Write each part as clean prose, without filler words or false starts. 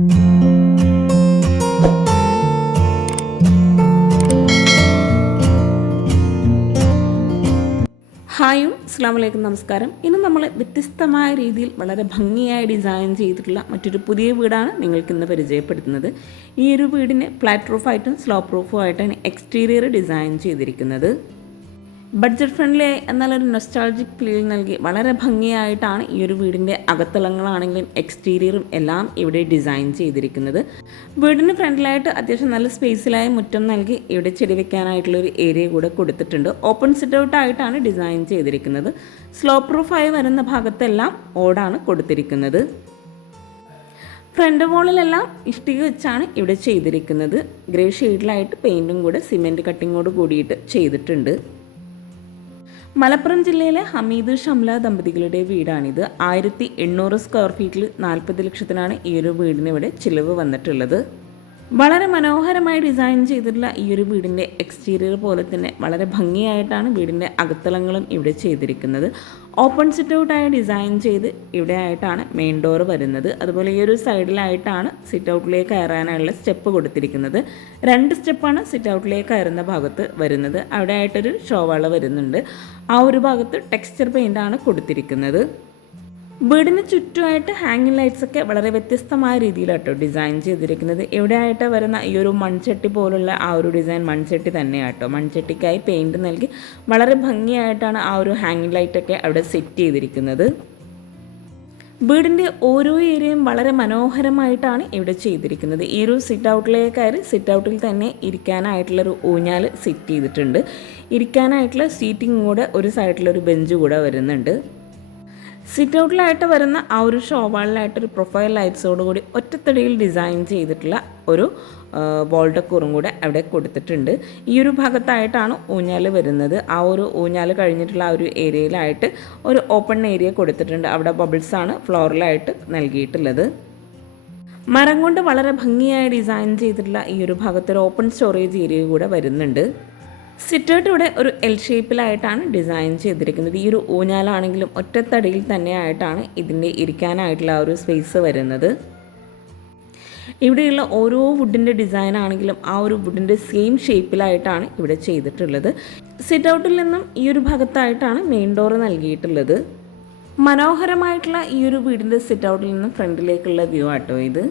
Hi അസ്സലാമു അലൈക്കും, നമസ്കാരം. ഇന്ന് നമ്മൾ വ്യത്യസ്തമായ രീതിയിൽ വളരെ ഭംഗിയായി ഡിസൈൻ ചെയ്തിട്ടുള്ള മറ്റൊരു പുതിയ വീടാണ് നിങ്ങൾക്കിന്ന് പരിചയപ്പെടുത്തുന്നത്. ഈ ഒരു വീടിന് ഫ്ലാറ്റ് റൂഫായിട്ടും സ്ലോപ്പ് റൂഫും ആയിട്ടാണ് എക്സ്റ്റീരിയർ ഡിസൈൻ ചെയ്തിരിക്കുന്നത്. ബഡ്ജറ്റ് ഫ്രണ്ട്ലി എന്നാലൊരു നൊസ്റ്റാൾജിക് ഫീൽ നൽകി വളരെ ഭംഗിയായിട്ടാണ് ഈ ഒരു വീടിൻ്റെ അകത്തളങ്ങളാണെങ്കിലും എക്സ്റ്റീരിയറും എല്ലാം ഇവിടെ ഡിസൈൻ ചെയ്തിരിക്കുന്നത്. വീടിന് ഫ്രണ്ടിലായിട്ട് അത്യാവശ്യം നല്ല സ്പേസിലായ മുറ്റം നൽകി ഇവിടെ ചെടി വെക്കാനായിട്ടുള്ളൊരു ഏരിയ കൂടെ കൊടുത്തിട്ടുണ്ട്. ഓപ്പൺ സിറ്റ് ഔട്ട് ആയിട്ടാണ് ഡിസൈൻ ചെയ്തിരിക്കുന്നത്. സ്ലോപ്പ് റൂഫായി വരുന്ന ഭാഗത്തെല്ലാം ഓടാണ് കൊടുത്തിരിക്കുന്നത്. ഫ്രണ്ട് വോളിലെല്ലാം ഇഷ്ടിക വെച്ചാണ് ഇവിടെ ചെയ്തിരിക്കുന്നത്. ഗ്രേ ഷെയ്ഡിലായിട്ട് പെയിൻറ്റും കൂടെ സിമെൻറ്റ് കട്ടിങ്ങോട് കൂടിയിട്ട് ചെയ്തിട്ടുണ്ട്. മലപ്പുറം ജില്ലയിലെ ഹമീദ് ഷംല ദമ്പതികളുടെ വീടാണിത്. 1800 സ്ക്വയർ ഫീറ്റിൽ 40 ലക്ഷത്തിനാണ് ഈ ഒരു വീടിന് ഇവിടെ ചിലവ് വന്നിട്ടുള്ളത്. വളരെ മനോഹരമായി ഡിസൈൻ ചെയ്തിട്ടുള്ള ഈ ഒരു വീടിൻ്റെ എക്സ്റ്റീരിയർ പോലെ തന്നെ വളരെ ഭംഗിയായിട്ടാണ് വീടിൻ്റെ അകത്തളങ്ങളും ഇവിടെ ചെയ്തിരിക്കുന്നത്. ഓപ്പൺ സിറ്റ് ഔട്ടായി ഡിസൈൻ ചെയ്ത് ഇവിടെ ആയിട്ടാണ് മെയിൻ ഡോർ വരുന്നത്. അതുപോലെ ഈ ഒരു സൈഡിലായിട്ടാണ് സിറ്റ് ഔട്ടിലേക്ക് കയറാനുള്ള സ്റ്റെപ്പ് കൊടുത്തിരിക്കുന്നത്. 2 സ്റ്റെപ്പാണ് സിറ്റ് ഔട്ടിലേക്ക് കയറുന്ന ഭാഗത്ത് വരുന്നത്. അവിടെ ആയിട്ടൊരു ഷോവാള വരുന്നുണ്ട്. ആ ഒരു ഭാഗത്ത് ടെക്സ്ചർ പെയിൻ്റാണ് കൊടുത്തിരിക്കുന്നത്. വീടിന് ചുറ്റുമായിട്ട് ഹാങ്ങിങ് ലൈറ്റ്സൊക്കെ വളരെ വ്യത്യസ്തമായ രീതിയിലാട്ടോ ഡിസൈൻ ചെയ്തിരിക്കുന്നത്. എവിടെയായിട്ട് വരുന്ന ഈ ഒരു മൺചട്ടി പോലുള്ള ആ ഒരു ഡിസൈൻ മൺചട്ടി തന്നെയാട്ടോ. മൺചട്ടിക്കായി പെയിൻറ് നൽകി വളരെ ഭംഗിയായിട്ടാണ് ആ ഒരു ഹാങ്ങിങ് ലൈറ്റൊക്കെ അവിടെ സെറ്റ് ചെയ്തിരിക്കുന്നത്. വീടിൻ്റെ ഓരോ ഏരിയയും വളരെ മനോഹരമായിട്ടാണ് ഇവിടെ ചെയ്തിരിക്കുന്നത്. ഈ ഒരു സിറ്റ് ഔട്ടിലേക്ക് കയറി സിറ്റ് ഔട്ടിൽ തന്നെ ഇരിക്കാനായിട്ടുള്ളൊരു ഊഞ്ഞാൽ സെറ്റ് ചെയ്തിട്ടുണ്ട്. ഇരിക്കാനായിട്ടുള്ള സീറ്റിംഗ് കൂടെ ഒരു സൈഡിലൊരു ബെഞ്ച് കൂടെ വരുന്നുണ്ട്. സിറ്റ് ഔട്ടിലായിട്ട് വരുന്ന ആ ഒരു ഷോവാളിലായിട്ടൊരു പ്രൊഫൈൽ ലൈറ്റ്സോടുകൂടി ഒറ്റത്തടിയിൽ ഡിസൈൻ ചെയ്തിട്ടുള്ള ഒരു വോൾ ഡെക്കോറും കൂടെ അവിടെ കൊടുത്തിട്ടുണ്ട്. ഈ ഒരു ഭാഗത്തായിട്ടാണ് ഊഞ്ഞാൽ വരുന്നത്. ആ ഒരു ഊഞ്ഞാൽ കഴിഞ്ഞിട്ടുള്ള ആ ഒരു ഏരിയയിലായിട്ട് ഒരു ഓപ്പൺ ഏരിയ കൊടുത്തിട്ടുണ്ട്. അവിടെ ബബിൾസാണ് ഫ്ലോറിലായിട്ട് നൽകിയിട്ടുള്ളത്. മരം കൊണ്ട് വളരെ ഭംഗിയായി ഡിസൈൻ ചെയ്തിട്ടുള്ള ഈ ഒരു ഭാഗത്തൊരു ഓപ്പൺ സ്റ്റോറേജ് ഏരിയ കൂടെ വരുന്നുണ്ട്. സിറ്റ് ഔട്ട് ഇവിടെ ഒരു എൽ ഷേപ്പിലായിട്ടാണ് ഡിസൈൻ ചെയ്തിരിക്കുന്നത്. ഈ ഒരു ഊഞ്ഞാലാണെങ്കിലും ഒറ്റത്തടിയിൽ തന്നെയായിട്ടാണ് ഇതിൻ്റെ ഇരിക്കാനായിട്ടുള്ള ആ ഒരു സ്പേസ് വരുന്നത്. ഇവിടെയുള്ള ഓരോ വുഡിൻ്റെ ഡിസൈൻ ആണെങ്കിലും ആ ഒരു വുഡിൻ്റെ സെയിം ഷേപ്പിലായിട്ടാണ് ഇവിടെ ചെയ്തിട്ടുള്ളത്. സിറ്റ് ഔട്ടിൽ നിന്നും ഈ ഒരു ഭാഗത്തായിട്ടാണ് മെയിൻ ഡോർ നൽകിയിട്ടുള്ളത്. മനോഹരമായിട്ടുള്ള ഈ ഒരു വീടിൻ്റെ സിറ്റ് ഔട്ടിൽ നിന്നും ഫ്രണ്ടിലേക്കുള്ള വ്യൂ ആട്ടോ ഇത്.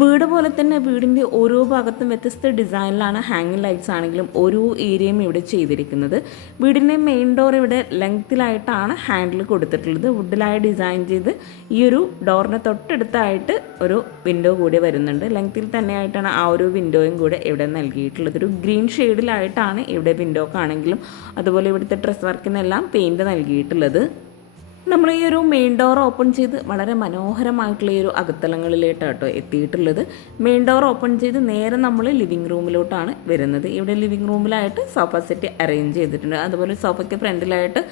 വീട് പോലെ തന്നെ വീടിൻ്റെ ഓരോ ഭാഗത്തും വ്യത്യസ്ത ഡിസൈനിലാണ് ഹാങ്ങിങ് ലൈറ്റ്സ് ആണെങ്കിലും ഓരോ ഏരിയയും ഇവിടെ ചെയ്തിരിക്കുന്നത്. വീടിൻ്റെ മെയിൻ ഡോർ ഇവിടെ ലെങ്ത്തിലായിട്ടാണ് ഹാൻഡിൽ കൊടുത്തിട്ടുള്ളത്. വുഡിലായി ഡിസൈൻ ചെയ്ത് ഈ ഒരു ഡോറിന് തൊട്ടടുത്തായിട്ട് ഒരു വിൻഡോ കൂടി വരുന്നുണ്ട്. ലെങ്ത്തിൽ തന്നെയായിട്ടാണ് ആ ഒരു വിൻഡോയും കൂടെ ഇവിടെ നൽകിയിട്ടുള്ളത്. ഒരു ഗ്രീൻ ഷെയ്ഡിലായിട്ടാണ് ഇവിടെ വിൻഡോക്കാണെങ്കിലും അതുപോലെ ഇവിടുത്തെ ഡ്രസ് വർക്കിനെല്ലാം പെയിൻറ് നൽകിയിട്ടുള്ളത്. നമ്മൾ ഈ ഒരു മെയിൻ ഡോർ ഓപ്പൺ ചെയ്ത് വളരെ മനോഹരമായിട്ടുള്ള ഈ ഒരു അകത്തളങ്ങളിലേട്ടാട്ടോ എത്തിയിട്ടുള്ളത്. മെയിൻ ഡോർ ഓപ്പൺ ചെയ്ത് നേരെ നമ്മൾ ലിവിങ് റൂമിലോട്ടാണ് വരുന്നത്. ഇവിടെ ലിവിങ് റൂമിലായിട്ട് സോഫ സെറ്റ് അറേഞ്ച് ചെയ്തിട്ടുണ്ട്. അതുപോലെ സോഫയ്ക്ക് ഫ്രണ്ടിലായിട്ട്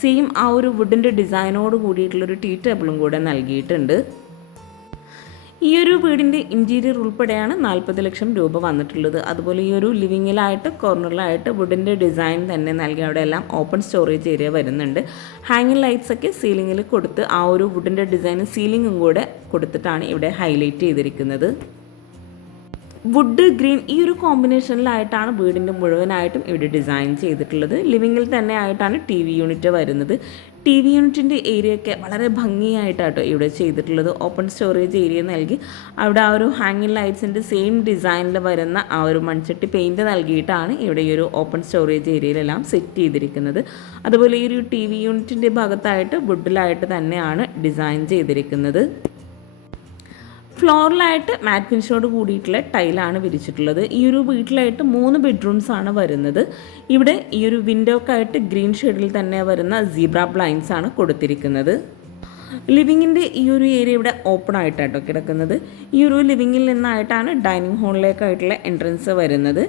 സെയിം ആ ഒരു വുഡിൻ്റെ ഡിസൈനോട് കൂടിയിട്ടുള്ളൊരു ടീ ടേബിളും കൂടെ നൽകിയിട്ടുണ്ട്. ഈ ഒരു വീടിൻ്റെ ഇൻറ്റീരിയർ ഉൾപ്പെടെയാണ് 40 ലക്ഷം രൂപ വന്നിട്ടുള്ളത്. അതുപോലെ ഈ ഒരു ലിവിങ്ങിലായിട്ട് കോർണറിലായിട്ട് വുഡിൻ്റെ ഡിസൈൻ തന്നെ നൽകി അവിടെ എല്ലാം ഓപ്പൺ സ്റ്റോറേജ് ഏരിയ വരുന്നുണ്ട്. ഹാങ്ങിങ് ലൈറ്റ്സൊക്കെ സീലിങ്ങിൽ കൊടുത്ത് ആ ഒരു വുഡിൻ്റെ ഡിസൈൻ സീലിങ്ങും കൂടെ കൊടുത്തിട്ടാണ് ഇവിടെ ഹൈലൈറ്റ് ചെയ്തിരിക്കുന്നത്. വുഡ് ഗ്രീൻ ഈ ഒരു കോമ്പിനേഷനിലായിട്ടാണ് വീടിൻ്റെ മുഴുവനായിട്ടും ഇവിടെ ഡിസൈൻ ചെയ്തിട്ടുള്ളത്. ലിവിങ്ങിൽ തന്നെ ആയിട്ടാണ് TV യൂണിറ്റ് വരുന്നത്. TV യൂണിറ്റിൻ്റെ ഏരിയയൊക്കെ വളരെ ഭംഗിയായിട്ടാട്ടോ ഇവിടെ ചെയ്തിട്ടുള്ളത്. ഓപ്പൺ സ്റ്റോറേജ് ഏരിയ നൽകി അവിടെ ആ ഒരു ഹാങ്ങിങ് ലൈറ്റ്സിൻ്റെ സെയിം ഡിസൈനിൽ വരുന്ന ആ ഒരു മൺചട്ടി പെയിൻറ് നൽകിയിട്ടാണ് ഇവിടെ ഈ ഒരു ഓപ്പൺ സ്റ്റോറേജ് ഏരിയയിലെല്ലാം സെറ്റ് ചെയ്തിരിക്കുന്നത്. അതുപോലെ ഈ ഒരു TV യൂണിറ്റിൻ്റെ ഭാഗത്തായിട്ട് വുഡിലായിട്ട് തന്നെയാണ് ഡിസൈൻ ചെയ്തിരിക്കുന്നത്. ഫ്ലോറിലായിട്ട് മാറ്റ് ഫിനിഷോട് കൂടിയിട്ടുള്ള ടൈലാണ് വിരിച്ചിട്ടുള്ളത്. ഈ ഒരു വീട്ടിലായിട്ട് 3 ബെഡ്റൂംസ് ആണ് വരുന്നത്. ഇവിടെ ഈ ഒരു വിൻഡോക്കായിട്ട് ഗ്രീൻ ഷെയ്ഡിൽ തന്നെ വരുന്ന സീബ്ര ബ്ലൈൻഡ്സ് ആണ് കൊടുത്തിരിക്കുന്നത്. ലിവിങ്ങിൻ്റെ ഈ ഒരു ഏരിയ ഇവിടെ ഓപ്പൺ ആയിട്ടാട്ടോ കിടക്കുന്നത്. ഈ ഒരു ലിവിങ്ങിൽ നിന്നായിട്ടാണ് ഡൈനിങ് ഹാളിലേക്കായിട്ടുള്ള എൻട്രൻസ് വരുന്നത്.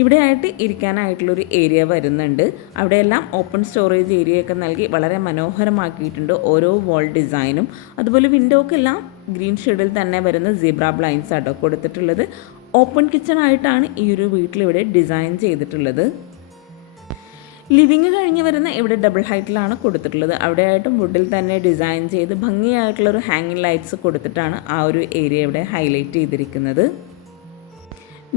ഇവിടെ ആയിട്ട് ഇരിക്കാനായിട്ടുള്ളൊരു ഏരിയ വരുന്നുണ്ട്. അവിടെയെല്ലാം ഓപ്പൺ സ്റ്റോറേജ് ഏരിയയൊക്കെ നൽകി വളരെ മനോഹരമാക്കിയിട്ടുണ്ട് ഓരോ വാൾ ഡിസൈനും. അതുപോലെ വിൻഡോക്കെല്ലാം ഗ്രീൻ ഷെയ്ഡിൽ തന്നെ വരുന്ന സീബ്ര ബ്ലൈൻഡ്സ് ആട്ടോ കൊടുത്തിട്ടുള്ളത്. ഓപ്പൺ കിച്ചൺ ആയിട്ടാണ് ഈ ഒരു വീട്ടിലിവിടെ ഡിസൈൻ ചെയ്തിട്ടുള്ളത്. ലിവിങ് കഴിഞ്ഞ് വരുന്ന ഇവിടെ ഡബിൾ ഹൈറ്റിലാണ് കൊടുത്തിട്ടുള്ളത്. അവിടെയായിട്ടും വുഡിൽ തന്നെ ഡിസൈൻ ചെയ്ത് ഭംഗിയായിട്ടുള്ളൊരു ഹാങ്ങിങ് ലൈറ്റ്സ് കൊടുത്തിട്ടാണ് ആ ഒരു ഏരിയ ഇവിടെ ഹൈലൈറ്റ് ചെയ്തിരിക്കുന്നത്.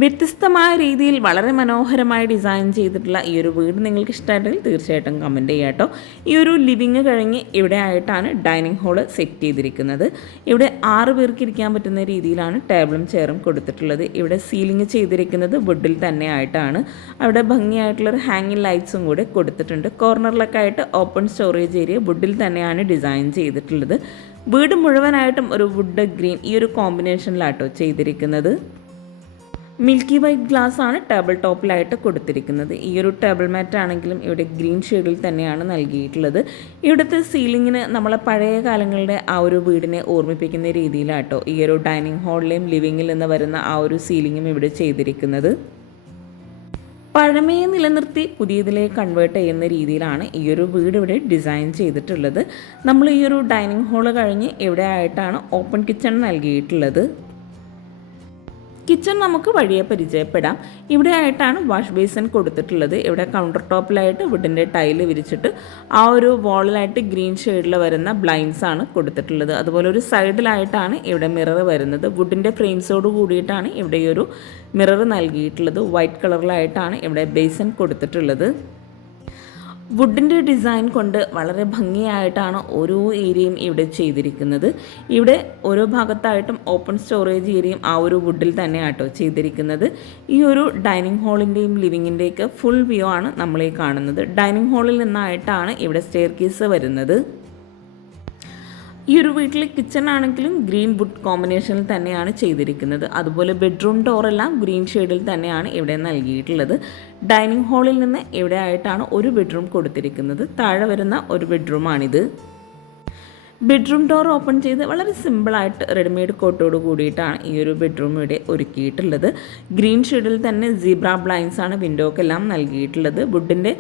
വ്യത്യസ്തമായ രീതിയിൽ വളരെ മനോഹരമായി ഡിസൈൻ ചെയ്തിട്ടുള്ള ഈ ഒരു വീട് നിങ്ങൾക്ക് ഇഷ്ടമായിട്ടെങ്കിൽ തീർച്ചയായിട്ടും കമൻറ്റ് ചെയ്യാം കേട്ടോ. ഈ ഒരു ലിവിങ് കഴിഞ്ഞ് ഇവിടെ ആയിട്ടാണ് ഡൈനിങ് ഹാള് സെറ്റ് ചെയ്തിരിക്കുന്നത്. ഇവിടെ 6 പേർക്ക് ഇരിക്കാൻ പറ്റുന്ന രീതിയിലാണ് ടേബിളും ചെയറും കൊടുത്തിട്ടുള്ളത്. ഇവിടെ സീലിംഗ് ചെയ്തിരിക്കുന്നത് വുഡിൽ തന്നെ ആയിട്ടാണ്. അവിടെ ഭംഗിയായിട്ടുള്ളൊരു ഹാങ്ങിങ് ലൈറ്റ്സും കൂടെ കൊടുത്തിട്ടുണ്ട്. കോർണറിലൊക്കെ ആയിട്ട് ഓപ്പൺ സ്റ്റോറേജ് ഏരിയ വുഡിൽ തന്നെയാണ് ഡിസൈൻ ചെയ്തിട്ടുള്ളത്. വീട് മുഴുവനായിട്ടും ഒരു വുഡ് ഗ്രീൻ ഈ ഒരു കോമ്പിനേഷനിലാട്ടോ ചെയ്തിരിക്കുന്നത്. മിൽക്കി വൈറ്റ് ഗ്ലാസ് ആണ് ടേബിൾ ടോപ്പിലായിട്ട് കൊടുത്തിരിക്കുന്നത്. ഈ ഒരു ടേബിൾ മാറ്റ് ആണെങ്കിലും ഇവിടെ ഗ്രീൻ ഷെയ്ഡിൽ തന്നെയാണ് നൽകിയിട്ടുള്ളത്. ഇവിടുത്തെ സീലിങ്ങിന് നമ്മളെ പഴയ കാലങ്ങളുടെ ആ ഒരു വീടിനെ ഓർമ്മിപ്പിക്കുന്ന രീതിയിലാട്ടോ ഈ ഒരു ഡൈനിങ് ഹാളിലെയും ലിവിങ്ങിൽ നിന്ന് വരുന്ന ആ ഒരു സീലിങ്ങും ഇവിടെ ചെയ്തിരിക്കുന്നത്. പഴമയെ നിലനിർത്തി പുതിയതിലേക്ക് കൺവേർട്ട് ചെയ്യുന്ന രീതിയിലാണ് ഈ ഒരു വീട് ഇവിടെ ഡിസൈൻ ചെയ്തിട്ടുള്ളത്. നമ്മൾ ഈ ഒരു ഡൈനിങ് ഹാള് കഴിഞ്ഞ് ഇവിടെ ആയിട്ടാണ് ഓപ്പൺ കിച്ചൺ നൽകിയിട്ടുള്ളത്. കിച്ചൺ നമുക്ക് വഴിയെ പരിചയപ്പെടാം. ഇവിടെ ആയിട്ടാണ് വാഷ് ബേസിൻ കൊടുത്തിട്ടുള്ളത്. ഇവിടെ കൗണ്ടർ ടോപ്പിലായിട്ട് വുഡിൻ്റെ ടൈല് വിരിച്ചിട്ട് ആ ഒരു വാളിലായിട്ട് ഗ്രീൻ ഷെയ്ഡിൽ വരുന്ന ബ്ലൈൻഡ്സ് ആണ് കൊടുത്തിട്ടുള്ളത്. അതുപോലെ ഒരു സൈഡിലായിട്ടാണ് ഇവിടെ മിറർ വരുന്നത്. വുഡിൻ്റെ ഫ്രെയിംസോട് കൂടിയിട്ടാണ് ഇവിടെ ഈ ഒരു മിറർ നൽകിയിട്ടുള്ളത്. വൈറ്റ് കളറിലായിട്ടാണ് ഇവിടെ ബേസിൻ കൊടുത്തിട്ടുള്ളത്. വുഡിൻ്റെ ഡിസൈൻ കൊണ്ട് വളരെ ഭംഗിയായിട്ടാണ് ഓരോ ഏരിയയും ഇവിടെ ചെയ്തിരിക്കുന്നത്. ഇവിടെ ഓരോ ഭാഗത്തായിട്ടും ഓപ്പൺ സ്റ്റോറേജ് ഏരിയയും ആ ഒരു വുഡിൽ തന്നെയാട്ടോ ചെയ്തിരിക്കുന്നത്. ഈ ഒരു ഡൈനിങ് ഹാളിൻ്റെയും ലിവിങ്ങിൻ്റെയൊക്കെ ഫുൾ വ്യൂ ആണ് നമ്മളീ കാണുന്നത്. ഡൈനിങ് ഹാളിൽ നിന്നായിട്ടാണ് ഇവിടെ സ്റ്റെയർ കേസ് വരുന്നത്. ഈ ഒരു വീട്ടിൽ കിച്ചൺ ആണെങ്കിലും ഗ്രീൻ വുഡ് കോമ്പിനേഷനിൽ തന്നെയാണ് ചെയ്തിരിക്കുന്നത്. അതുപോലെ ബെഡ്റൂം ഡോറെല്ലാം ഗ്രീൻ ഷെയ്ഡിൽ തന്നെയാണ് ഇവിടെ നൽകിയിട്ടുള്ളത്. ഡൈനിങ് ഹാളിൽ നിന്ന് ഇവിടെ ആയിട്ടാണ് ഒരു ബെഡ്റൂം കൊടുത്തിരിക്കുന്നത്. താഴെ വരുന്ന ഒരു ബെഡ്റൂമാണിത്. ബെഡ്റൂം ഡോർ ഓപ്പൺ ചെയ്ത് വളരെ സിമ്പിളായിട്ട് റെഡിമെയ്ഡ് കോട്ടോട് കൂടിയിട്ടാണ് ഈ ഒരു ബെഡ്റൂം ഇവിടെ ഒരുക്കിയിട്ടുള്ളത്. ഗ്രീൻ ഷെയ്ഡിൽ തന്നെ സീബ്ര ബ്ലൈൻഡ്സ് ആണ് വിൻഡോക്കെല്ലാം നൽകിയിട്ടുള്ളത്. വുഡിൻ്റെ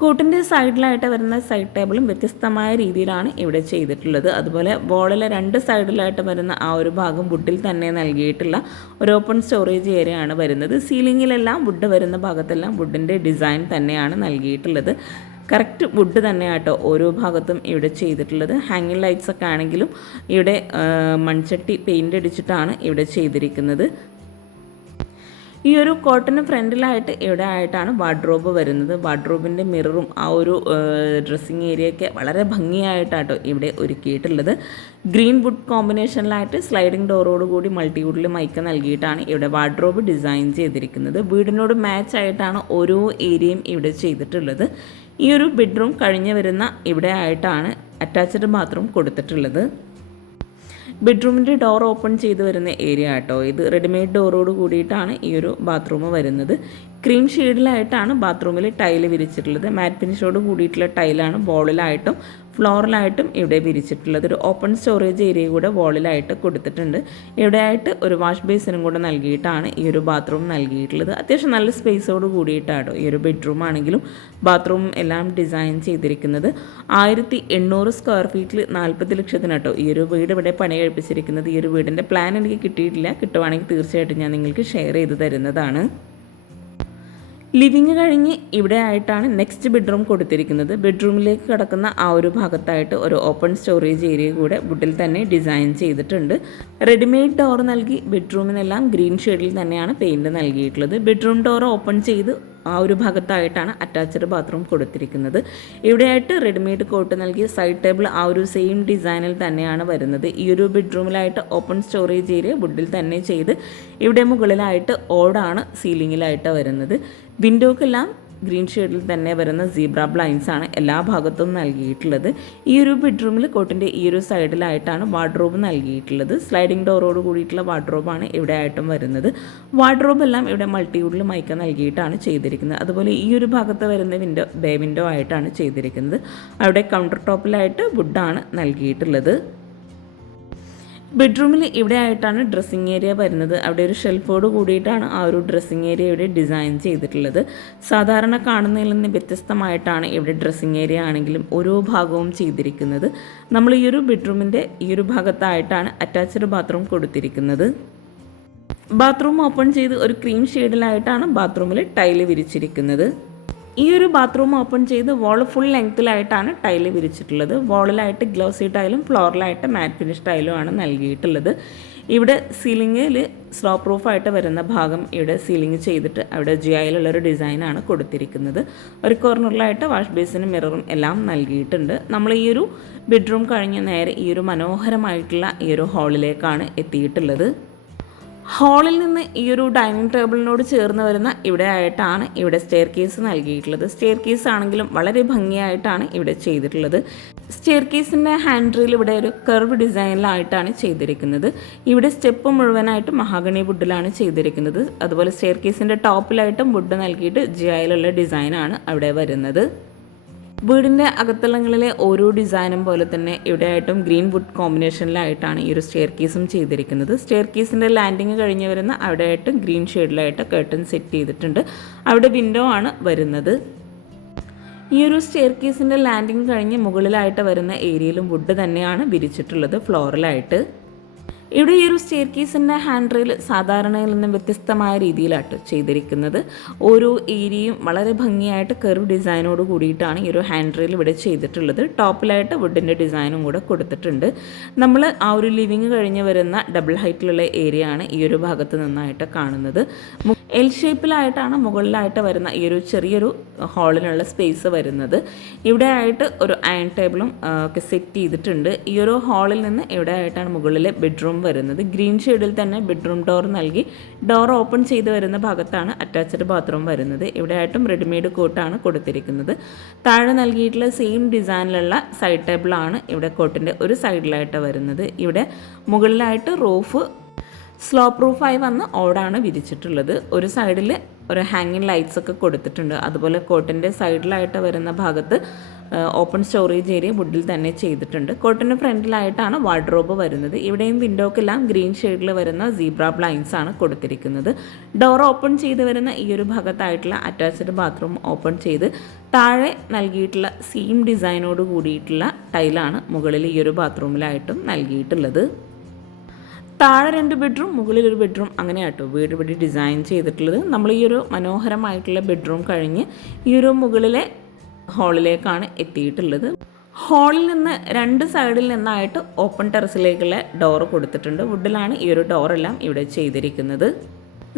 കൂട്ടിൻ്റെ സൈഡിലായിട്ട് വരുന്ന സൈഡ് ടേബിളും വ്യത്യസ്തമായ രീതിയിലാണ് ഇവിടെ ചെയ്തിട്ടുള്ളത്. അതുപോലെ വോളിലെ 2 സൈഡിലായിട്ട് വരുന്ന ആ ഒരു ഭാഗം വുഡിൽ തന്നെ നൽകിയിട്ടുള്ള ഒരു ഓപ്പൺ സ്റ്റോറേജ് ഏരിയ ആണ് വരുന്നത്. സീലിങ്ങിലെല്ലാം വുഡ് വരുന്ന ഭാഗത്തെല്ലാം വുഡിൻ്റെ ഡിസൈൻ തന്നെയാണ് നൽകിയിട്ടുള്ളത്. കറക്റ്റ് വുഡ് തന്നെയാട്ടോ ഓരോ ഭാഗത്തും ഇവിടെ ചെയ്തിട്ടുള്ളത്. ഹാങ്ങിങ് ലൈറ്റ്സ് ഒക്കെ ആണെങ്കിലും ഇവിടെ മൺചട്ടി പെയിൻ്റ് അടിച്ചിട്ടാണ് ഇവിടെ ചെയ്തിരിക്കുന്നത്. ഈ ഒരു കോട്ടന് ഫ്രണ്ടിലായിട്ട് ഇവിടെ ആയിട്ടാണ് വാർഡ്രോബ് വരുന്നത്. വാർഡ്രോബിൻ്റെ മിററും ആ ഒരു ഡ്രസ്സിങ് ഏരിയയൊക്കെ വളരെ ഭംഗിയായിട്ടാട്ടോ ഇവിടെ ഒരുക്കിയിട്ടുള്ളത്. ഗ്രീൻ വുഡ് കോമ്പിനേഷനിലായിട്ട് സ്ലൈഡിംഗ് ഡോറോട് കൂടി മൾട്ടിവുഡിൽ മൈക്ക നൽകിയിട്ടാണ് ഇവിടെ വാർഡ്രോബ് ഡിസൈൻ ചെയ്തിരിക്കുന്നത്. വീടിനോട് മാച്ച് ആയിട്ടാണ് ഓരോ ഏരിയയും ഇവിടെ ചെയ്തിട്ടുള്ളത്. ഈ ഒരു ബെഡ്റൂം കഴിഞ്ഞ് വരുന്ന ഇവിടെ ആയിട്ടാണ് അറ്റാച്ച്ഡ് ബാത്റൂം കൊടുത്തിട്ടുള്ളത്. ബെഡ്റൂമിൻ്റെ ഡോർ ഓപ്പൺ ചെയ്ത് വരുന്ന ഏരിയ ആട്ടോ ഇത്. റെഡിമെയ്ഡ് ഡോറോട് കൂടിയിട്ടാണ് ഈ ഒരു ബാത്റൂം വരുന്നത്. ക്രീം ഷെയ്ഡിലായിട്ടാണ് ബാത്റൂമിൽ ടൈല് വിരിച്ചിട്ടുള്ളത്. മാറ്റ് ഫിനിഷോട് കൂടിയിട്ടുള്ള ടൈലാണ് വോളിലായിട്ടും ഫ്ലോറിലായിട്ടും ഇവിടെ വിരിച്ചിട്ടുള്ളത്. ഒരു ഓപ്പൺ സ്റ്റോറേജ് ഏരിയ കൂടെ വോളിലായിട്ട് കൊടുത്തിട്ടുണ്ട്. ഇവിടെയായിട്ട് ഒരു വാഷ് ബേസിനും കൂടെ നൽകിയിട്ടാണ് ഈ ഒരു ബാത്റൂം നൽകിയിട്ടുള്ളത്. അത്യാവശ്യം നല്ല സ്പേസോട് കൂടിയിട്ടാട്ടോ ഈ ഒരു ബെഡ്റൂം ആണെങ്കിലും ബാത്റൂം എല്ലാം ഡിസൈൻ ചെയ്തിരിക്കുന്നത്. 1800 സ്ക്വയർ ഫീറ്റിൽ 40 ലക്ഷത്തിനാട്ടോ ഈ ഒരു വീട് ഇവിടെ പണി കഴിപ്പിച്ചിരിക്കുന്നത്. ഈ ഒരു വീടിൻ്റെ പ്ലാൻ എനിക്ക് കിട്ടിയിട്ടില്ല. കിട്ടുവാണെങ്കിൽ തീർച്ചയായിട്ടും ഞാൻ നിങ്ങൾക്ക് ഷെയർ ചെയ്ത് തരുന്നതാണ്. ലിവിങ് കഴിഞ്ഞ് ഇവിടെ ആയിട്ടാണ് നെക്സ്റ്റ് ബെഡ്റൂം കൊടുത്തിരിക്കുന്നത്. ബെഡ്റൂമിലേക്ക് കിടക്കുന്ന ആ ഒരു ഭാഗത്തായിട്ട് ഒരു ഓപ്പൺ സ്റ്റോറേജ് ഏരിയ കൂടെ വുഡിൽ തന്നെ ഡിസൈൻ ചെയ്തിട്ടുണ്ട്. റെഡിമെയ്ഡ് ഡോർ നൽകി ബെഡ്റൂമിനെല്ലാം ഗ്രീൻ ഷെയ്ഡിൽ തന്നെയാണ് പെയിൻറ് നൽകിയിട്ടുള്ളത്. ബെഡ്റൂം ഡോർ ഓപ്പൺ ചെയ്ത് ആ ഒരു ഭാഗത്തായിട്ടാണ് അറ്റാച്ച്ഡ് ബാത്റൂം കൊടുത്തിരിക്കുന്നത്. ഇവിടെയായിട്ട് റെഡിമെയ്ഡ് കോട്ട് നൽകിയ സൈഡ് ടേബിൾ ആ ഒരു സെയിം ഡിസൈനിൽ തന്നെയാണ് വരുന്നത്. ഈ ഒരു ബെഡ്റൂമിലായിട്ട് ഓപ്പൺ സ്റ്റോറേജ് ഏരിയ വുഡിൽ തന്നെ ചെയ്ത് ഇവിടെ മുകളിലായിട്ട് ഓടാണ് സീലിങ്ങിലായിട്ട് വരുന്നത്. വിൻഡോക്കെല്ലാം ഗ്രീൻ ഷെയ്ഡിൽ തന്നെ വരുന്ന സീബ്ര ബ്ലൈൻഡ്സ് ആണ് എല്ലാ ഭാഗത്തും നൽകിയിട്ടുള്ളത്. ഈ ഒരു ബെഡ്റൂമിൽ കോട്ടിൻ്റെ ഈ ഒരു സൈഡിലായിട്ടാണ് വാർഡ്രോബ് നൽകിയിട്ടുള്ളത്. സ്ലൈഡിംഗ് ഡോറോട് കൂടിയിട്ടുള്ള വാർഡ്രോബാണ് ഇവിടെ ആയിട്ടും വരുന്നത്. വാർഡ്രോബ് എല്ലാം ഇവിടെ മൾട്ടിവുഡിൽ മൈക്ക നൽകിയിട്ടാണ് ചെയ്തിരിക്കുന്നത്. അതുപോലെ ഈ ഒരു ഭാഗത്ത് വരുന്ന ബേ വിൻഡോ ആയിട്ടാണ് ചെയ്തിരിക്കുന്നത്. അവിടെ കൗണ്ടർ ടോപ്പിലായിട്ട് വുഡാണ് നൽകിയിട്ടുള്ളത്. ബെഡ്റൂമിൽ ഇവിടെ ആയിട്ടാണ് ഡ്രസ്സിങ് ഏരിയ വരുന്നത്. അവിടെ ഒരു ഷെൽഫോട് കൂടിയിട്ടാണ് ആ ഒരു ഡ്രസ്സിങ് ഏരിയ ഇവിടെ ഡിസൈൻ ചെയ്തിട്ടുള്ളത്. സാധാരണ കാണുന്നതിൽ നിന്ന് വ്യത്യസ്തമായിട്ടാണ് ഇവിടെ ഡ്രസ്സിങ് ഏരിയ ആണെങ്കിലും ഓരോ ഭാഗവും ചെയ്തിരിക്കുന്നത്. നമ്മൾ ഈ ഒരു ബെഡ്റൂമിൻ്റെ ഈ ഒരു ഭാഗത്തായിട്ടാണ് അറ്റാച്ച്ഡ് ബാത്റൂം കൊടുത്തിരിക്കുന്നത്. ബാത്റൂം ഓപ്പൺ ചെയ്ത് ഒരു ക്രീം ഷെയ്ഡിലായിട്ടാണ് ബാത്റൂമിൽ ടൈല് വിരിച്ചിരിക്കുന്നത്. ഈ ഒരു ബാത്റൂം ഓപ്പൺ ചെയ്ത് വാൾ ഫുൾ ലെങ്ത്തിലായിട്ടാണ് ടൈല് വിരിച്ചിട്ടുള്ളത്. വാളിലായിട്ട് ഗ്ലോസി ടൈലും ഫ്ലോറിലായിട്ട് മാറ്റ് ഫിനിഷ് ടൈലും ആണ് നൽകിയിട്ടുള്ളത്. ഇവിടെ സീലിങ്ങിൽ സ്ലോ പ്രൂഫായിട്ട് വരുന്ന ഭാഗം ഇവിടെ സീലിംഗ് ചെയ്തിട്ട് അവിടെ ജിഐയിലുള്ളൊരു ഡിസൈനാണ് കൊടുത്തിരിക്കുന്നത്. ഒരു കോർണറിലായിട്ട് വാഷ് ബേസിനും മിററും എല്ലാം നൽകിയിട്ടുണ്ട്. നമ്മൾ ഈ ഒരു ബെഡ്റൂം കഴിഞ്ഞ് നേരെ ഈ ഒരു മനോഹരമായിട്ടുള്ള ഈ ഒരു ഹാളിലേക്കാണ് എത്തിയിട്ടുള്ളത്. ഹാളിൽ നിന്ന് ഈ ഒരു ഡൈനിങ് ടേബിളിനോട് ചേർന്ന് വരുന്ന ഇവിടെ ആയിട്ടാണ് ഇവിടെ സ്റ്റെയർ കേസ് നൽകിയിട്ടുള്ളത്. സ്റ്റെയർ കേസ് ആണെങ്കിലും വളരെ ഭംഗിയായിട്ടാണ് ഇവിടെ ചെയ്തിട്ടുള്ളത്. സ്റ്റെയർ കേസിൻ്റെ ഹാൻഡ് റെയിൽ ഇവിടെ ഒരു കർവ് ഡിസൈനിലായിട്ടാണ് ചെയ്തിരിക്കുന്നത്. ഇവിടെ സ്റ്റെപ്പ് മുഴുവനായിട്ട് മഹാഗണി വുഡിലാണ് ചെയ്തിരിക്കുന്നത്. അതുപോലെ സ്റ്റെയർ കേസിൻ്റെ ടോപ്പിലായിട്ടും വുഡ് നൽകിയിട്ട് ജിഐയിലുള്ള ഡിസൈനാണ് അവിടെ വരുന്നത്. വീടിൻ്റെ അകത്തളങ്ങളിലെ ഓരോ ഡിസൈനും പോലെ തന്നെ ഇവിടെയായിട്ടും ഗ്രീൻ വുഡ് കോമ്പിനേഷനിലായിട്ടാണ് ഈ ഒരു സ്റ്റെയർ കേസും ചെയ്തിരിക്കുന്നത്. സ്റ്റെയർ കേസിൻ്റെ ലാൻഡിങ് കഴിഞ്ഞ് വരുന്ന അവിടെയായിട്ടും ഗ്രീൻ ഷെയ്ഡിലായിട്ട് കർട്ടൻ സെറ്റ് ചെയ്തിട്ടുണ്ട്. അവിടെ വിൻഡോ ആണ് വരുന്നത്. ഈ ഒരു സ്റ്റെയർ കേസിൻ്റെ ലാൻഡിങ് കഴിഞ്ഞ് മുകളിലായിട്ട് വരുന്ന ഏരിയയിലും വുഡ് തന്നെയാണ് വിരിച്ചിട്ടുള്ളത് ഫ്ലോറിലായിട്ട്. ഇവിടെ ഈ ഒരു സ്റ്റെയർ കേസിൻ്റെ ഹാൻഡ് റെയിൽ സാധാരണയിൽ നിന്നും വ്യത്യസ്തമായ രീതിയിലായിട്ട് ചെയ്തിരിക്കുന്നത്. ഓരോ ഏരിയയും വളരെ ഭംഗിയായിട്ട് കർവ് ഡിസൈനോട് കൂടിയിട്ടാണ് ഈ ഒരു ഹാൻഡ് റെയിൽ ഇവിടെ ചെയ്തിട്ടുള്ളത്. ടോപ്പിലായിട്ട് വുഡിൻ്റെ ഡിസൈനും കൂടെ കൊടുത്തിട്ടുണ്ട്. നമ്മൾ ആ ഒരു ലിവിങ് കഴിഞ്ഞ് വരുന്ന ഡബിൾ ഹൈറ്റിലുള്ള ഏരിയ ആണ് ഈ ഒരു ഭാഗത്ത് നിന്നായിട്ട് കാണുന്നത്. എൽ ഷേപ്പിലായിട്ടാണ് മുകളിലായിട്ട് വരുന്ന ഈ ഒരു ചെറിയൊരു ഹാളിനുള്ള സ്പേസ് വരുന്നത്. ഇവിടെ ആയിട്ട് ഒരു അയൺ ടേബിളും ഒക്കെ സെറ്റ് ചെയ്തിട്ടുണ്ട്. ഈ ഒരു ഹാളിൽ നിന്ന് ഇവിടെ ആയിട്ടാണ് മുകളിലെ ബെഡ്റൂം വരുന്നത്. ഗ്രീൻ ഷെയ്ഡിൽ തന്നെ ബെഡ്റൂം ഡോർ നൽകി ഡോർ ഓപ്പൺ ചെയ്ത് വരുന്ന ഭാഗത്താണ് അറ്റാച്ച്ഡ് ബാത്റൂം വരുന്നത്. ഇവിടെ ആയിട്ടും റെഡിമെയ്ഡ് കോട്ടാണ് കൊടുത്തിരിക്കുന്നത്. താഴെ നൽകിയിട്ടുള്ള സെയിം ഡിസൈനിലുള്ള സൈഡ് ടേബിളാണ് ഇവിടെ കോട്ടിൻ്റെ ഒരു സൈഡിലായിട്ട് വരുന്നത്. ഇവിടെ മുകളിലായിട്ട് റൂഫ് സ്ലോ പ്രൂഫായി വന്ന് ഓടാണ് വിരിച്ചിട്ടുള്ളത്. ഒരു സൈഡിൽ ഒരു ഹാങ്ങിങ് ലൈറ്റ്സ് ഒക്കെ കൊടുത്തിട്ടുണ്ട്. അതുപോലെ കോട്ടിൻ്റെ സൈഡിലായിട്ട് വരുന്ന ഭാഗത്ത് ഓപ്പൺ സ്റ്റോറേജ് ഏരിയ വുഡിൽ തന്നെ ചെയ്തിട്ടുണ്ട്. കോട്ടിൻ്റെ ഫ്രണ്ടിലായിട്ടാണ് വാർഡ്രോബ് വരുന്നത്. ഇവിടെയും വിൻഡോക്കെല്ലാം ഗ്രീൻ ഷെയ്ഡിൽ വരുന്ന സീബ്ര ബ്ലൈൻഡ്സ് ആണ് കൊടുത്തിരിക്കുന്നത്. ഡോർ ഓപ്പൺ ചെയ്ത് വരുന്ന ഈ ഒരു ഭാഗത്തായിട്ടുള്ള അറ്റാച്ച്ഡ് ബാത്റൂം ഓപ്പൺ ചെയ്ത് താഴെ നൽകിയിട്ടുള്ള സീം ഡിസൈനോട് കൂടിയിട്ടുള്ള ടൈലാണ് മുകളിൽ ഈ ഒരു ബാത്റൂമിലായിട്ടും നൽകിയിട്ടുള്ളത്. താഴെ 2 ബെഡ്റൂം മുകളിൽ ഒരു ബെഡ്റൂം അങ്ങനെയാട്ടോ വീട് ഇവിടെ ഡിസൈൻ ചെയ്തിട്ടുള്ളത്. നമ്മൾ ഈ ഒരു മനോഹരമായിട്ടുള്ള ബെഡ്റൂം കഴിഞ്ഞ് ഈ ഒരു മുകളിലെ ഹാളിലേക്കാണ് എത്തിയിട്ടുള്ളത്. ഹാളിൽ നിന്ന് 2 സൈഡിൽ നിന്നായിട്ട് ഓപ്പൺ ടെറസിലേക്കുള്ള ഡോറ് കൊടുത്തിട്ടുണ്ട്. വുഡിലാണ് ഈ ഒരു ഡോറെല്ലാം ഇവിടെ ചെയ്തിരിക്കുന്നത്.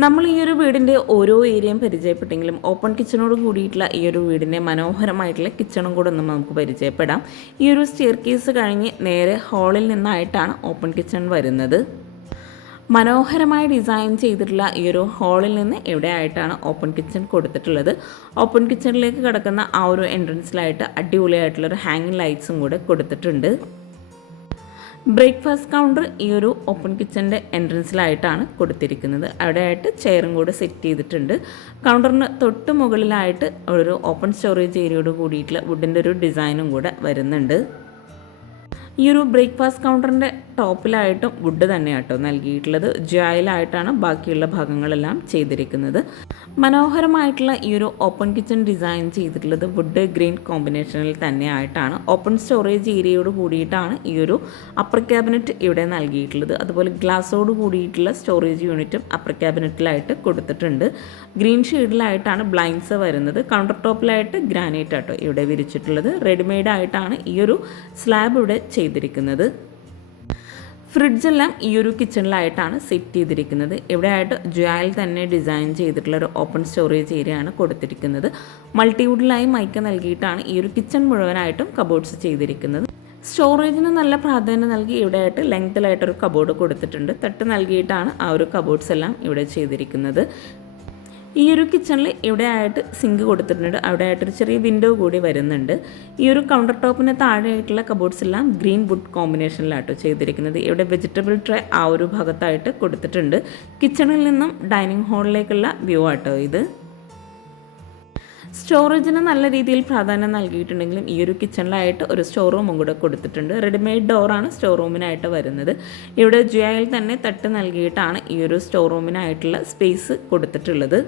നമ്മൾ ഈ ഒരു വീടിൻ്റെ ഓരോ ഏരിയയും പരിചയപ്പെട്ടെങ്കിലും ഓപ്പൺ കിച്ചണോട് കൂടിയിട്ടുള്ള ഈ ഒരു വീടിൻ്റെ മനോഹരമായിട്ടുള്ള കിച്ചണും കൂടെ ഒന്ന് നമുക്ക് പരിചയപ്പെടാം. ഈ ഒരു സ്റ്റെയർ കേസ് കഴിഞ്ഞ് നേരെ ഹാളിൽ നിന്നായിട്ടാണ് ഓപ്പൺ കിച്ചൺ വരുന്നത്. മനോഹരമായി ഡിസൈൻ ചെയ്തിട്ടുള്ള ഈ ഒരു ഹാളിൽ നിന്ന് ഇവിടെ ആയിട്ടാണ് ഓപ്പൺ കിച്ചൺ കൊടുത്തിട്ടുള്ളത്. ഓപ്പൺ കിച്ചണിലേക്ക് കിടക്കുന്ന ആ ഒരു എൻട്രൻസിലായിട്ട് അടിപൊളിയായിട്ടുള്ളൊരു ഹാങ്ങിങ് ലൈറ്റ്സും കൂടെ കൊടുത്തിട്ടുണ്ട്. ബ്രേക്ക്ഫാസ്റ്റ് കൗണ്ടർ ഈ ഒരു ഓപ്പൺ കിച്ചൻ്റെ എൻട്രൻസിലായിട്ടാണ് കൊടുത്തിരിക്കുന്നത്. അവിടെയായിട്ട് ചെയറും കൂടെ സെറ്റ് ചെയ്തിട്ടുണ്ട്. കൗണ്ടറിന് തൊട്ട് മുകളിലായിട്ട് ഒരു ഓപ്പൺ സ്റ്റോറേജ് ഏരിയയോട് കൂടിയിട്ടുള്ള വുഡിൻ്റെ ഒരു ഡിസൈനും കൂടെ വരുന്നുണ്ട്. ഈ ഒരു ബ്രേക്ക്ഫാസ്റ്റ് കൗണ്ടറിൻ്റെ ടോപ്പിലായിട്ടും വുഡ് തന്നെയാട്ടോ നൽകിയിട്ടുള്ളത്. ജോയിലായിട്ടാണ് ബാക്കിയുള്ള ഭാഗങ്ങളെല്ലാം ചെയ്തിരിക്കുന്നത്. മനോഹരമായിട്ടുള്ള ഈ ഒരു ഓപ്പൺ കിച്ചൺ ഡിസൈൻ ചെയ്തിട്ടുള്ളത് വുഡ് ഗ്രീൻ കോമ്പിനേഷനിൽ തന്നെയായിട്ടാണ്. ഓപ്പൺ സ്റ്റോറേജ് ഏരിയയോട് കൂടിയിട്ടാണ് ഈ ഒരു അപ്പർ ക്യാബിനറ്റ് ഇവിടെ നൽകിയിട്ടുള്ളത്. അതുപോലെ ഗ്ലാസ്സോട് കൂടിയിട്ടുള്ള സ്റ്റോറേജ് യൂണിറ്റും അപ്പർ ക്യാബിനറ്റിലായിട്ട് കൊടുത്തിട്ടുണ്ട്. ഗ്രീൻ ഷെയ്ഡിലായിട്ടാണ് ബ്ലൈൻഡ്സ് വരുന്നത്. കൗണ്ടർ ടോപ്പിലായിട്ട് ഗ്രാനൈറ്റ് ആട്ടോ ഇവിടെ വിരിച്ചിട്ടുള്ളത്. റെഡിമെയ്ഡ് ആയിട്ടാണ് ഈ ഒരു സ്ലാബ് ഇവിടെ ചെയ്തിരിക്കുന്നത്. ഫ്രിഡ്ജെല്ലാം ഈ ഒരു കിച്ചണിലായിട്ടാണ് സെറ്റ് ചെയ്തിരിക്കുന്നത്. ഇവിടെ ആയിട്ട് ജോയിൽ തന്നെ ഡിസൈൻ ചെയ്തിട്ടുള്ള ഒരു ഓപ്പൺ സ്റ്റോറേജ് ഏരിയ ആണ് കൊടുത്തിരിക്കുന്നത്. മൾട്ടിവുഡിലായി മൈക്ക നൽകിയിട്ടാണ് ഈ ഒരു കിച്ചൺ മുഴുവനായിട്ടും കബോർഡ്സ് ചെയ്തിരിക്കുന്നത്. സ്റ്റോറേജിന് നല്ല പ്രാധാന്യം നൽകി ഇവിടെ ആയിട്ട് ലെങ്ത്തിലായിട്ടൊരു കബോർഡ് കൊടുത്തിട്ടുണ്ട്. തട്ട് നൽകിയിട്ടാണ് ആ ഒരു കബോർഡ്സ് എല്ലാം ഇവിടെ ചെയ്തിരിക്കുന്നത്. ഈ ഒരു കിച്ചണിൽ ഇവിടെ ആയിട്ട് സിങ്ക് കൊടുത്തിട്ടുണ്ട്. അവിടെ ആയിട്ടൊരു ചെറിയ വിൻഡോ കൂടി വരുന്നുണ്ട്. ഈ ഒരു കൗണ്ടർ ടോപ്പിന് താഴെയായിട്ടുള്ള കബോർഡ്സ് എല്ലാം ഗ്രീൻ വുഡ് കോമ്പിനേഷനിലാട്ടോ ചെയ്തിരിക്കുന്നത്. ഇവിടെ വെജിറ്റബിൾ ട്രേ ആ ഒരു ഭാഗത്തായിട്ട് കൊടുത്തിട്ടുണ്ട്. കിച്ചണിൽ നിന്നും ഡൈനിങ് ഹാളിലേക്കുള്ള വ്യൂ ആട്ടോ ഇത്. സ്റ്റോറേജിന് നല്ല രീതിയിൽ പ്രാധാന്യം നൽകിയിട്ടുണ്ടെങ്കിലും ഈ ഒരു കിച്ചണിലായിട്ട് ഒരു സ്റ്റോർ റൂമും കൂടെ കൊടുത്തിട്ടുണ്ട്. റെഡിമെയ്ഡ് ഡോറാണ് സ്റ്റോർ റൂമിനായിട്ട് വരുന്നത്. ഇവിടെ ജോയിൽ തന്നെ തട്ട് നൽകിയിട്ടാണ് ഈ ഒരു സ്റ്റോർ റൂമിനായിട്ടുള്ള സ്പേസ് കൊടുത്തിട്ടുള്ളത്.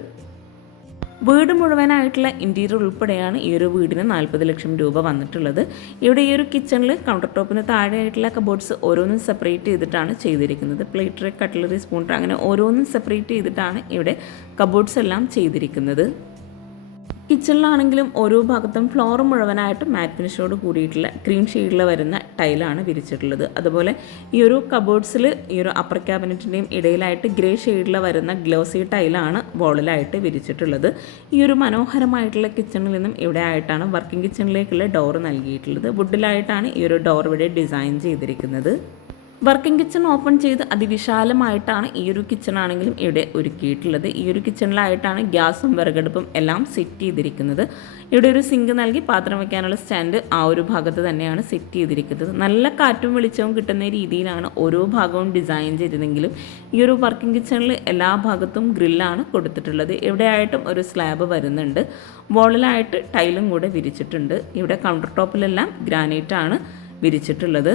വീട് മുഴുവനായിട്ടുള്ള ഇൻറ്റീരിയർ ഉൾപ്പെടെയാണ് ഈ ഒരു വീടിന് 40 ലക്ഷം രൂപ വന്നിട്ടുള്ളത്. ഇവിടെ ഈ ഒരു കിച്ചണിൽ കൗണ്ടർ ടോപ്പിന് താഴെയായിട്ടുള്ള കബോർഡ്സ് ഓരോന്നും സെപ്പറേറ്റ് ചെയ്തിട്ടാണ് ചെയ്തിരിക്കുന്നത്. Plate tray, cutlery, spoon tray അങ്ങനെ ഓരോന്നും സെപ്പറേറ്റ് ചെയ്തിട്ടാണ് ഇവിടെ കബോർഡ്സ് എല്ലാം ചെയ്തിരിക്കുന്നത്. കിച്ചണിലാണെങ്കിലും ഓരോ ഭാഗത്തും ഫ്ലോർ മുഴുവനായിട്ട് മാറ്റ് ഫിനിഷോട് കൂടിയിട്ടുള്ള ക്രീം ഷെയ്ഡിൽ വരുന്ന ടൈലാണ് വിരിച്ചിട്ടുള്ളത്. അതുപോലെ ഈ ഒരു കബോർഡ്സിൽ ഈ ഒരു അപ്പർ ക്യാബിനറ്റിൻ്റെയും ഇടയിലായിട്ട് ഗ്രേ ഷെയ്ഡിൽ വരുന്ന ഗ്ലോസി ടൈലാണ് വോളിലായിട്ട് വിരിച്ചിട്ടുള്ളത്. ഈ ഒരു മനോഹരമായിട്ടുള്ള കിച്ചണിൽ നിന്നും ഇവിടെ ആയിട്ടാണ് വർക്കിംഗ് കിച്ചണിലേക്കുള്ള ഡോർ നൽകിയിട്ടുള്ളത്. വുഡിലായിട്ടാണ് ഈ ഒരു ഡോർ ഇവിടെ ഡിസൈൻ ചെയ്തിരിക്കുന്നത്. വർക്കിംഗ് കിച്ചൺ ഓപ്പൺ ചെയ്ത് അതിവിശാലമായിട്ടാണ് ഈ ഒരു കിച്ചൺ ആണെങ്കിലും ഇവിടെ ഒരുക്കിയിട്ടുള്ളത്. ഈ ഒരു കിച്ചണിലായിട്ടാണ് ഗ്യാസും വിറകടുപ്പും എല്ലാം സെറ്റ് ചെയ്തിരിക്കുന്നത്. ഇവിടെ ഒരു സിങ്ക് നൽകി പാത്രം വയ്ക്കാനുള്ള സ്റ്റാൻഡ് ആ ഒരു ഭാഗത്ത് തന്നെയാണ് സെറ്റ് ചെയ്തിരിക്കുന്നത്. നല്ല കാറ്റും വെളിച്ചവും കിട്ടുന്ന രീതിയിലാണ് ഓരോ ഭാഗവും ഡിസൈൻ ചെയ്തതെങ്കിലും ഈ ഒരു വർക്കിംഗ് കിച്ചണിൽ എല്ലാ ഭാഗത്തും ഗ്രില്ലാണ് കൊടുത്തിട്ടുള്ളത്. എവിടെയായിട്ടും ഒരു സ്ലാബ് വരുന്നുണ്ട്. വോളിലായിട്ട് ടൈലും കൂടെ വിരിച്ചിട്ടുണ്ട്. ഇവിടെ കൗണ്ടർ ടോപ്പിലെല്ലാം ഗ്രാനൈറ്റാണ് വിരിച്ചിട്ടുള്ളത്.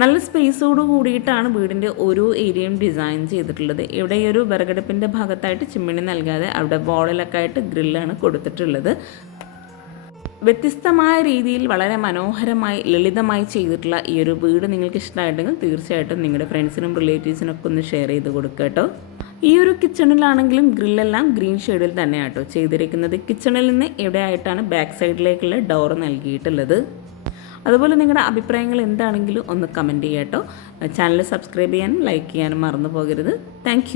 നല്ല സ്പേസോട് കൂടിയിട്ടാണ് വീടിൻ്റെ ഓരോ ഏരിയയും ഡിസൈൻ ചെയ്തിട്ടുള്ളത്. ഇവിടെ ഈ ഒരു വിറകടുപ്പിൻ്റെ ഭാഗത്തായിട്ട് ചിമ്മിണി നൽകാതെ അവിടെ വോളിലൊക്കെ ആയിട്ട് ഗ്രില്ലാണ് കൊടുത്തിട്ടുള്ളത്. വ്യത്യസ്തമായ രീതിയിൽ വളരെ മനോഹരമായി ലളിതമായി ചെയ്തിട്ടുള്ള ഈ ഒരു വീട് നിങ്ങൾക്ക് ഇഷ്ടമായിട്ടുണ്ടെങ്കിൽ തീർച്ചയായിട്ടും നിങ്ങളുടെ ഫ്രണ്ട്സിനും റിലേറ്റീവ്സിനൊക്കെ ഒന്ന് ഷെയർ ചെയ്ത് കൊടുക്കുക കേട്ടോ. ഈ ഒരു കിച്ചണിലാണെങ്കിലും ഗ്രില്ലെല്ലാം ഗ്രീൻ ഷെയ്ഡിൽ തന്നെയാട്ടോ ചെയ്തിരിക്കുന്നത്. കിച്ചണിൽ നിന്ന് എവിടെയായിട്ടാണ് ബാക്ക് സൈഡിലേക്കുള്ള ഡോർ നൽകിയിട്ടുള്ളത്. അതുപോലെ നിങ്ങളുടെ അഭിപ്രായങ്ങൾ എന്താണെങ്കിലും ഒന്ന് കമൻറ്റ് ചെയ്യാം കേട്ടോ. ചാനൽ സബ്സ്ക്രൈബ് ചെയ്യാനും ലൈക്ക് ചെയ്യാനും മറന്നു പോകരുത്. താങ്ക്